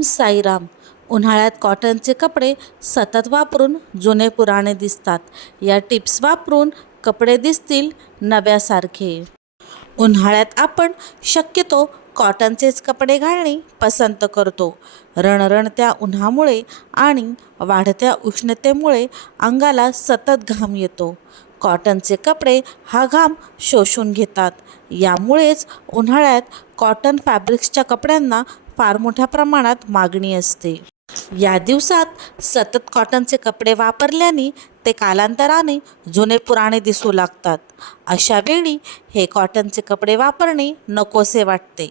ओम साईराम. उन्हाळ्यात कॉटनचे कपडे सतत वापरून जुने पुराणे दिसतात. या टिप्स वापरून कपडे दिसतील नव्यासारखे. उन्हाळ्यात आपण शक्यतो कॉटनचेच कपडे घालणे पसंत करतो. रणरणत्या उन्हामुळे आणि वाढत्या उष्णतेमुळे अंगाला सतत घाम येतो. कॉटनचे कपडे हा घाम शोषून घेतात. यामुळेच उन्हाळ्यात कॉटन फॅब्रिक्सच्या कपड्यांना फार मोठ्या प्रमाणात मागणी असते. या दिवसात सतत कॉटनचे कपडे वापरल्याने ते कालांतराने जुने पुराणे दिसू लागतात. अशा वेळी हे कॉटनचे कपडे वापरणे नकोसे वाटते.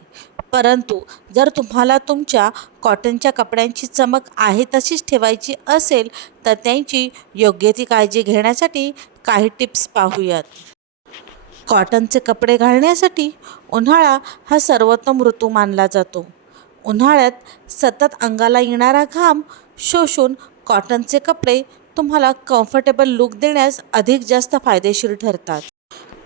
परंतु जर तुम्हाला तुमच्या कॉटनच्या कपड्यांची चमक आहे तशीच ठेवायची असेल तर त्यांची योग्य ती काळजी घेण्यासाठी काही टिप्स पाहूयात. कॉटनचे कपडे घालण्यासाठी उन्हाळा हा सर्वोत्तम ऋतू मानला जातो. उन्हाळ्यात सतत अंगाला येणारा घाम शोषून कॉटनचे कपडे तुम्हाला कम्फर्टेबल लूक देण्यास अधिक जास्त फायदेशीर ठरतात.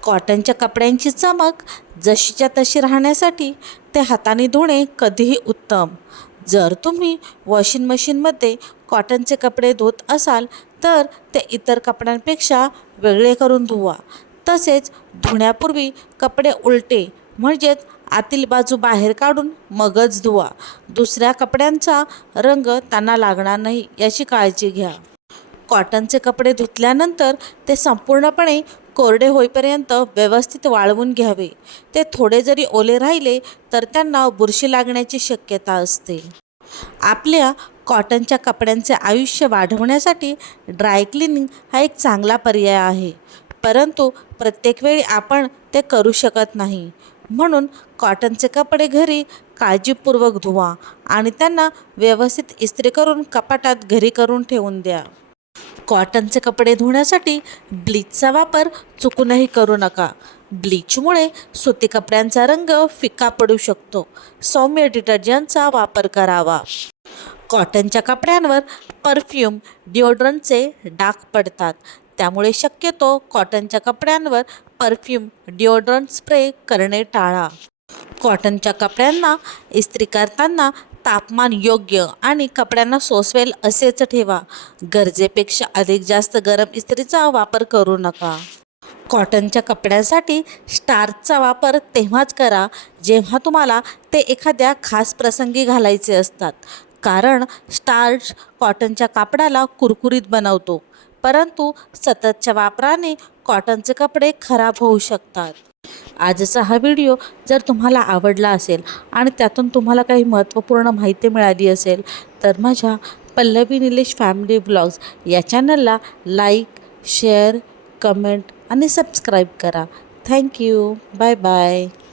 कॉटनच्या कपड्यांची चमक जशीच्या तशी राहण्यासाठी ते हाताने धुणे कधीही उत्तम. जर तुम्ही वॉशिंग मशीनमध्ये कॉटनचे कपडे धुत असाल तर ते इतर कपड्यांपेक्षा वेगळे करून धुवा. तसेच धुण्यापूर्वी कपडे उलटे म्हणजेच आतील बाजू बाहेर काढून मगच धुवा. दुसऱ्या कपड्यांचा रंग त्यांना लागणार नाही याची काळजी घ्या. कॉटनचे कपडे धुतल्यानंतर ते संपूर्णपणे कोरडे होईपर्यंत व्यवस्थित वाळवून घ्यावे. ते थोडे जरी ओले राहिले तर त्यांना बुरशी लागण्याची शक्यता असते. आपल्या कॉटनच्या कपड्यांचे आयुष्य वाढवण्यासाठी ड्राय क्लिनिंग हा एक चांगला पर्याय आहे. परंतु प्रत्येक वेळी आपण ते करू शकत नाही. म्हणून कॉटनचे कपडे घरी काळजीपूर्वक धुवा आणि त्यांना व्यवस्थित इस्त्री करून कपाटात घरी करून ठेवून द्या. कॉटनचे कपडे धुण्यासाठी ब्लीचचा वापर चुकूनही करू नका. ब्लीचमुळे सुती कपड्यांचा रंग फिका पडू शकतो. सौम्य डिटर्जंटचा वापर करावा. कॉटनच्या कपड्यांवर परफ्यूम डिओड्रंटचे डाग पडतात. त्यामुळे शक्यतो कॉटनच्या कपड्यांवर परफ्यूम डिओड्रंट स्प्रे करणे टाळा. कॉटनच्या कपड्यांना इस्त्री करताना तापमान योग्य आणि कपड्यांना सोसवेल असेच ठेवा. गरजेपेक्षा अधिक जास्त गरम इस्त्रीचा वापर करू नका. कॉटनच्या कपड्यांसाठी स्टार्चचा वापर तेव्हाच करा जेव्हा तुम्हाला ते एखाद्या खास प्रसंगी घालायचे असतात. कारण स्टार्च कॉटनच्या कापडाला कुरकुरीत बनवतो. परंतु सततच्या वापराने कॉटनचे कपडे खराब होऊ शकतात. आजचा हा व्हिडिओ जर तुम्हाला आवडला असेल आणि त्यातून तुम्हाला काही महत्त्वपूर्ण माहिती मिळाली असेल तर माझ्या पल्लवी निलेश फॅमिली ब्लॉग्स या चॅनलला लाईक शेअर कमेंट आणि सबस्क्राईब करा. Thank you bye bye.